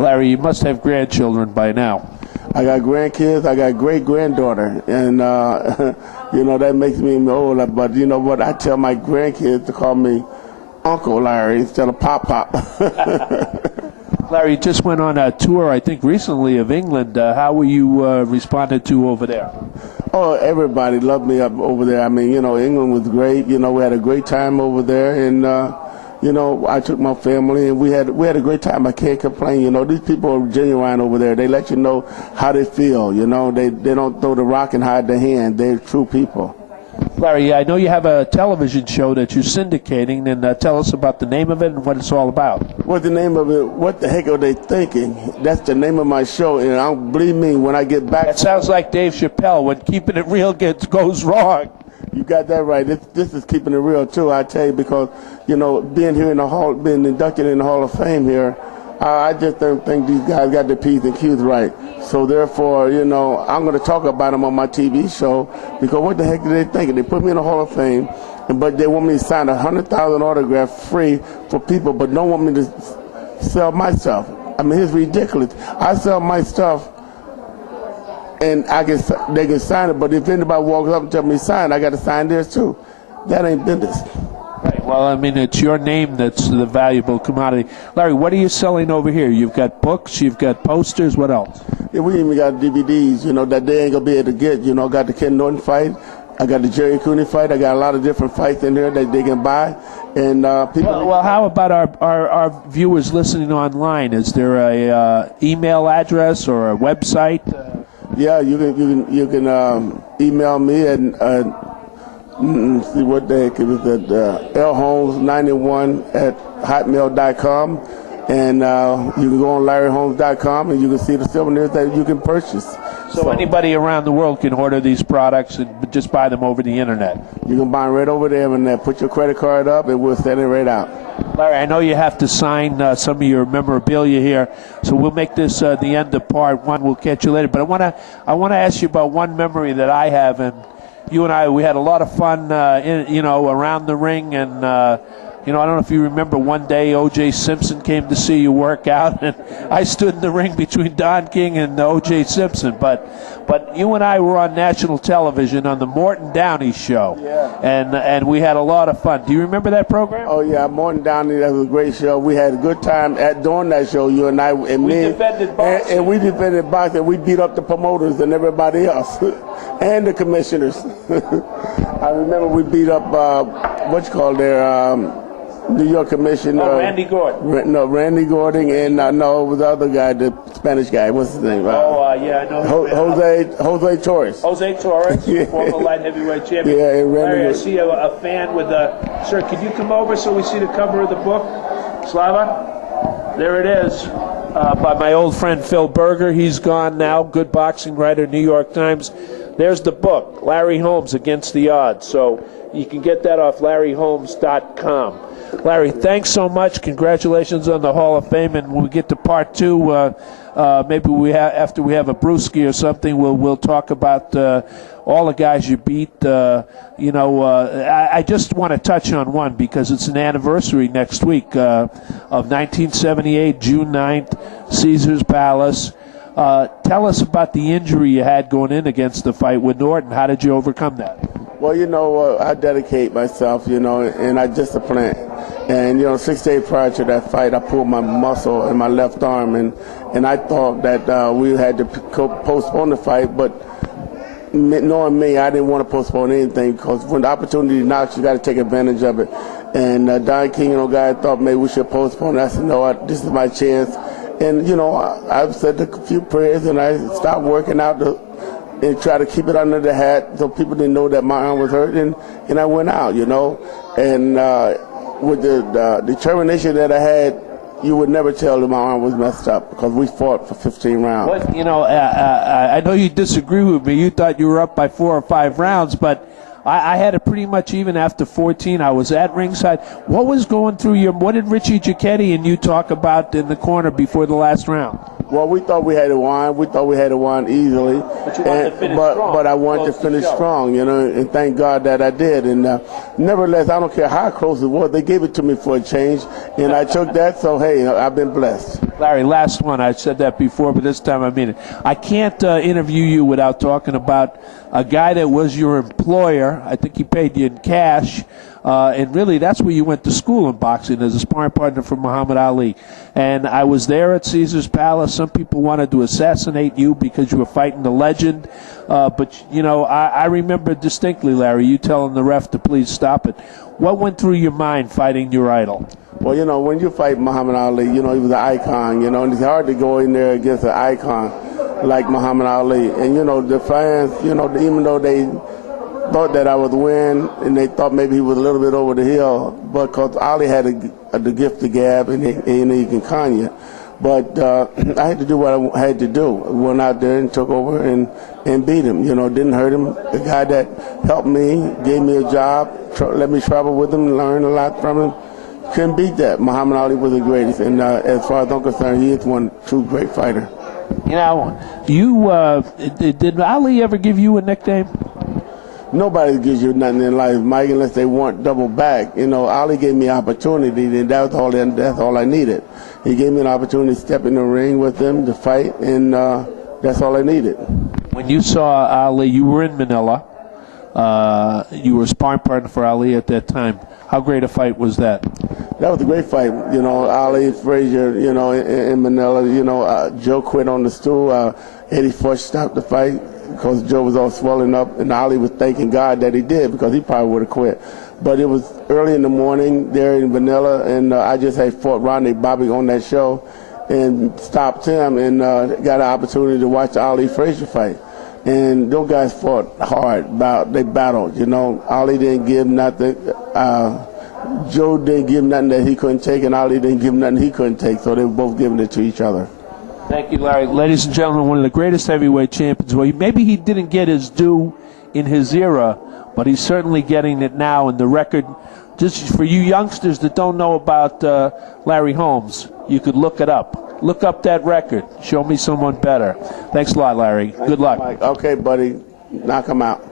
Larry, you must have grandchildren by now. I got grandkids. I got great-granddaughter. And, that makes me old. But you know what? I tell my grandkids to call me Uncle Larry instead of Pop. Larry, you just went on a tour, I think, recently of England. How were you responded to over there? Oh, everybody loved me up over there. I mean, England was great. We had a great time over there. And, I took my family, and we had a great time. I can't complain. These people are genuine over there. They let you know how they feel. They don't throw the rock and hide the hand. They're true people. Larry, I know you have a television show that you're syndicating, and tell us about the name of it and what it's all about. What's the name of it? What the heck are they thinking? That's the name of my show, and believe me, when I get back... That sounds like Dave Chappelle, when keeping it real goes wrong. You got that right. This is keeping it real, too, I tell you, because, being here in the hall, being inducted in the Hall of Fame here, I just don't think these guys got the P's and Q's right. So therefore, I'm going to talk about them on my TV show, because what the heck are they thinking? They put me in the Hall of Fame, but they want me to sign 100,000 autographs free for people, but don't want me to sell my stuff. I mean, it's ridiculous. I sell my stuff, and they can sign it, but if anybody walks up and tells me to sign, I got to sign theirs too. That ain't business. Right. Well, I mean, it's your name that's the valuable commodity. Larry, what are you selling over here? You've got books, you've got posters, what else? Yeah, we even got DVDs, that they ain't going to be able to get. I got the Ken Norton fight, I got the Jerry Cooney fight, I got a lot of different fights in there that they can buy. And people. Well, how about our viewers listening online? Is there a email address or a website? Yeah, you can email me at see what the heck it was at lholmes91@hotmail.com, and you can go on larryholmes.com and you can see the souvenirs that you can purchase. So anybody around the world can order these products and just buy them over the internet. You can buy them right over there and put your credit card up and we'll send it right out. Larry, I know you have to sign some of your memorabilia here, so we'll make this the end of part one. We'll catch you later. But I want to ask you about one memory that I have, and you and we had a lot of fun, around the ring, and I don't know if you remember one day O.J. Simpson came to see you work out, and I stood in the ring between Don King and O.J. Simpson. But you and I were on national television on the Morton Downey show, and we had a lot of fun. Do you remember that program? Oh, yeah, Morton Downey, that was a great show. We had a good time during that show, you and I. And we defended boxing. And we defended boxing. We beat up the promoters and everybody else, and the commissioners. I remember we beat up, New York Commissioner. Randy Gordon. Randy Gordon, and it was the other guy, the Spanish guy. What's his name? I know. Jose Torres. Jose Torres, former light heavyweight champion. Yeah, and Randy. Larry, I see a fan with sir, could you come over so we see the cover of the book? Slava? There it is, by my old friend Phil Berger. He's gone now, good boxing writer, New York Times. There's the book, Larry Holmes Against the Odds. So you can get that off larryholmes.com. Larry, thanks so much. Congratulations on the Hall of Fame. And when we get to part two, maybe after we have a brewski or something, we'll talk about all the guys you beat. I just want to touch on one because it's an anniversary next week of 1978, June 9th, Caesar's Palace. Tell us about the injury you had going in against the fight with Norton. How did you overcome that? Well, I dedicate myself, and I discipline. And, 6 days prior to that fight, I pulled my muscle in my left arm, and I thought that we had to postpone the fight, but knowing me, I didn't want to postpone anything because when the opportunity knocks, you got to take advantage of it. And Don King, guy thought maybe we should postpone it. I said, no, this is my chance. And, I've said a few prayers, and I stopped working out and try to keep it under the hat so people didn't know that my arm was hurt, and I went out, and with the determination that I had, you would never tell that my arm was messed up because we fought for 15 rounds. Well, I know you disagree with me. You thought you were up by 4 or 5 rounds, but I had it pretty much even after 14. I was at ringside. What was going through what did Richie Giacchetti and you talk about in the corner before the last round? Well, we thought we had it won. We thought we had it won easily. But you wanted to finish strong. But I wanted to finish strong, and thank God that I did. And nevertheless, I don't care how close it was. They gave it to me for a change, and I took that. So, hey, I've been blessed. Larry, last one. I said that before, but this time I mean it. I can't interview you without talking about a guy that was your employer. I think he paid you in cash. And really, that's where you went to school in boxing, as a sparring partner for Muhammad Ali. And I was there at Caesar's Palace. Some people wanted to assassinate you because you were fighting the legend. But, I remember distinctly, Larry, you telling the ref to please stop it. What went through your mind fighting your idol? Well, when you fight Muhammad Ali, he was an icon, and it's hard to go in there against an icon like Muhammad Ali. And, the fans, even though they thought that I would win, and they thought maybe he was a little bit over the hill, but because Ali had the gift of gab, and he can con you. But I had to do what I had to do. Went out there and took over and beat him. Didn't hurt him. The guy that helped me, gave me a job, let me travel with him, learn a lot from him. Couldn't beat that. Muhammad Ali was the greatest, and as far as I'm concerned, he is one true great fighter. Did Ali ever give you a nickname? Nobody gives you nothing in life, Mike, unless they want double back. Ali gave me opportunity, and that's all I needed. He gave me an opportunity to step in the ring with him to fight, and that's all I needed. When you saw Ali, you were in Manila. You were a sparring partner for Ali at that time. How great a fight was that? That was a great fight. Ali, Frazier, in Manila. Joe quit on the stool. Eddie Fush stopped the fight because Joe was all swelling up, and Ali was thanking God that he did, because he probably would have quit. But it was early in the morning there in Manila, and I just had fought Rodney Bobby on that show and stopped him, and got an opportunity to watch the Ali Frazier fight. And those guys fought hard. They battled. Ali didn't give nothing. Joe didn't give nothing that he couldn't take, and Ali didn't give nothing he couldn't take. So they were both giving it to each other. Thank you, Larry. Ladies and gentlemen, one of the greatest heavyweight champions. Well, maybe he didn't get his due in his era, but he's certainly getting it now. And the record, just for you youngsters that don't know about Larry Holmes, you could look it up. Look up that record. Show me someone better. Thanks a lot, Larry. Good luck. Mike. Okay, buddy. Knock him out.